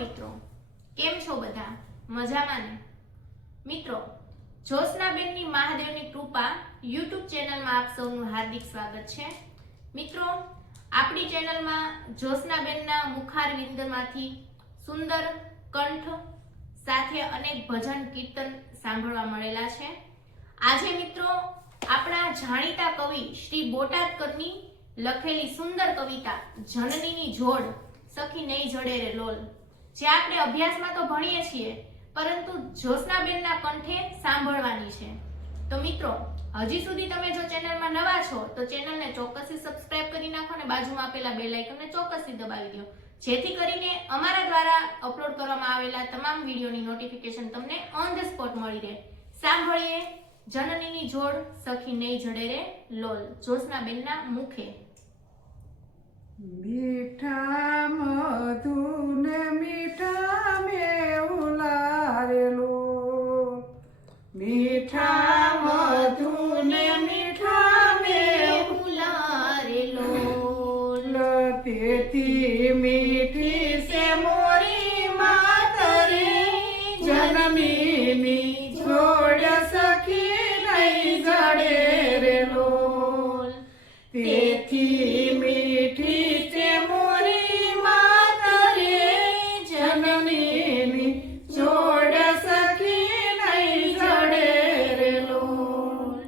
મિત્રો, કેમ છો બધા? મજામાં ને? મિત્રો, જ્યોત્સનાબેનની મહાદેવની કૃપા YouTube ચેનલમાં આપ સૌનું હાર્દિક સ્વાગત છે। મિત્રો, આપણી ચેનલમાં જ્યોત્સનાબેનના મુખારવિંદમાંથી સુંદર કંઠ સાથે અનેક ભજન કીર્તન સાંભળવા મળેલા છે। આજે મિત્રો આપણા જાણીતા કવિ શ્રી બોટાદકરની લખેલી સુંદર કવિતા જનનીની જોડ સખી નહીં જડે રે લોલ, જે આપણે અભ્યાસમાં તો ભણીએ છીએ પરંતુ જ્યોત્સનાબેનના કંઠે સાંભળવાની છે। તો મિત્રો, હજી સુધી તમે જો ચેનલમાં નવા છો તો ચેનલને ચોક્કસથી સબસ્ક્રાઇબ કરી નાખો અને બાજુમાં આપેલા બેલ આઇકનને ચોક્કસથી દબાવી દો, જેથી કરીને અમારા દ્વારા અપલોડ કરવામાં આવેલા તમામ વિડીયોની નોટિફિકેશન તમને ઓન ધ સ્પોટ મળી રહે। સાંભળીએ જનનીની જોડ સખી નહીં જડે રે લોલ, જ્યોત્સનાબેનના મુખે। મીઠા મધુને મીઠા મેવલા રે લોલ, મીઠા મધુને મીઠા મેવલા રે લોલ, તેથી મીઠી છે મોરી માતરી જનમીની જોડ સખી નહીં જડે રે લોલ, તેથી મીઠી છે મોરી માતરી જનમીની જોડ સખી નહીં જડે રે લોલ,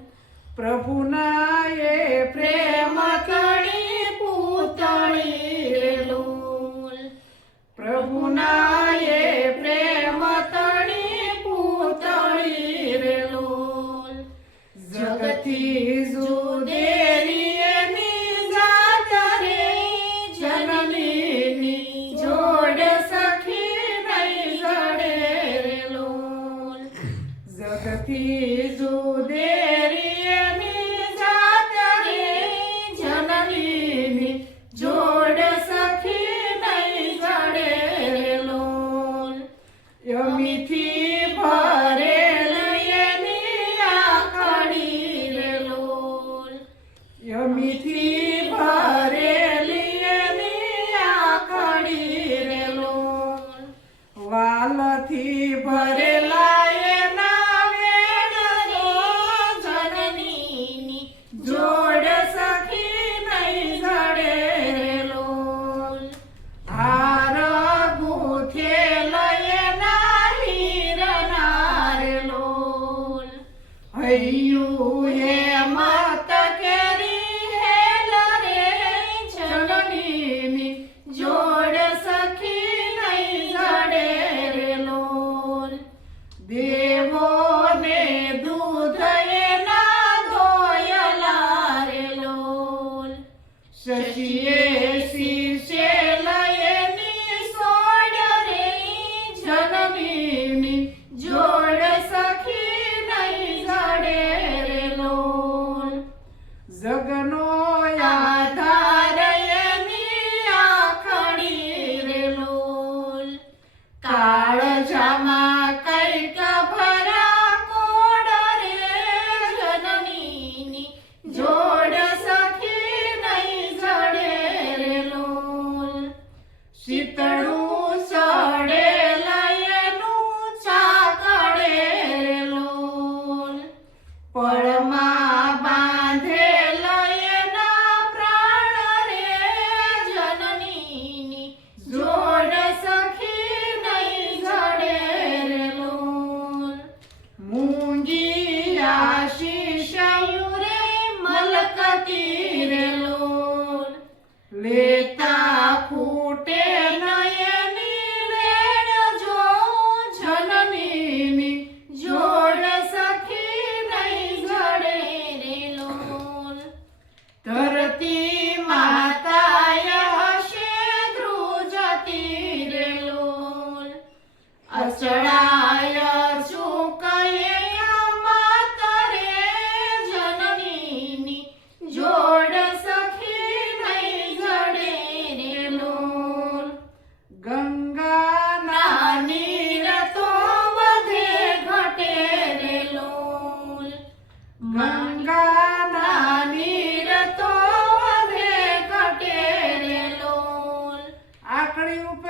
પ્રભુના એ પ્રેમ તળી પૂતળી રે લોલ, પ્રભુના એ પ્રેમ તળી પૂતળી રે લોલ, જગતી જુદેરી એની જાત રે જનનીની જોડ સખી નહીં જડે રે લોલ, જગતી જુદેરી એની જાત રે જનનીની જોડ સખી નહીં જડે રે લોલ, યમીથી ભરેલી એની આખડી રે લોલ, યમીથી ભરેલી એની આખડી રે લોલ, વાલથી ભરેલા એના વેણ રો જનનીની જોડ સખી નહીં જડે રે લોલ, હાર ગુથેલ એના હીરના રે લોલ, હૈયું હે મત કેરી હેલ રે જનનીની જોડ સખી નહીં જડે રે લોલ,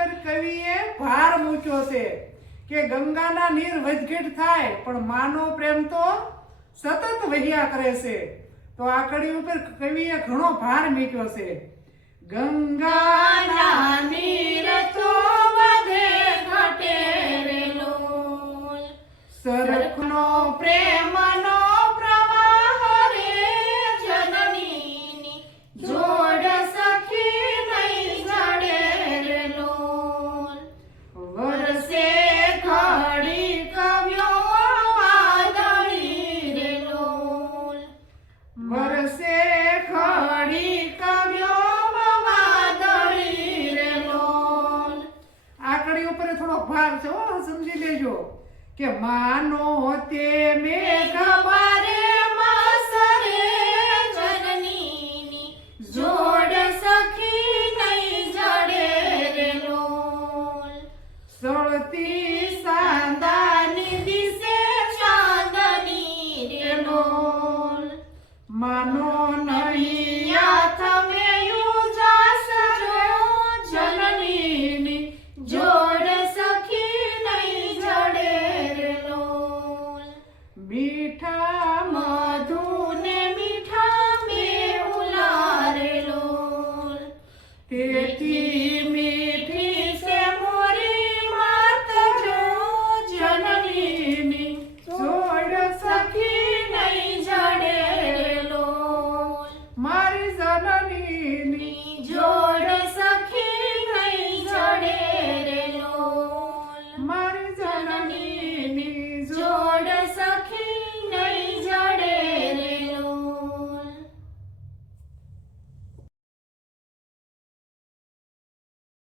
ઉપર કવિએ ભાર મૂક્યો છે કે ગંગાના નીર વધઘટ થાય પણ માનો પ્રેમ તો સતત વહ્યા કરે છે. તો આ કડી ઉપર કવિએ ઘણો ભાર મૂક્યો છે. ગંગાના નીર તો વધે ઘટે રે લોલ, સરખનો પ્રેમનો પ્રવાહ રે જનનીની જોડ સખી નહીં જડે રે લોલ. વરસે ઘડી કવ્યો વાદળી રે લોલ, વરસે ઘડી કવ્યો વાદળી રે લોલ. આ કડી ઉપર થોડો ભાર છે હો, સમજી લેજો કે માનો તે મેઘ બારે માસરે જનનીની જોડ સખી નહીં જડે રે લોલ. સળતી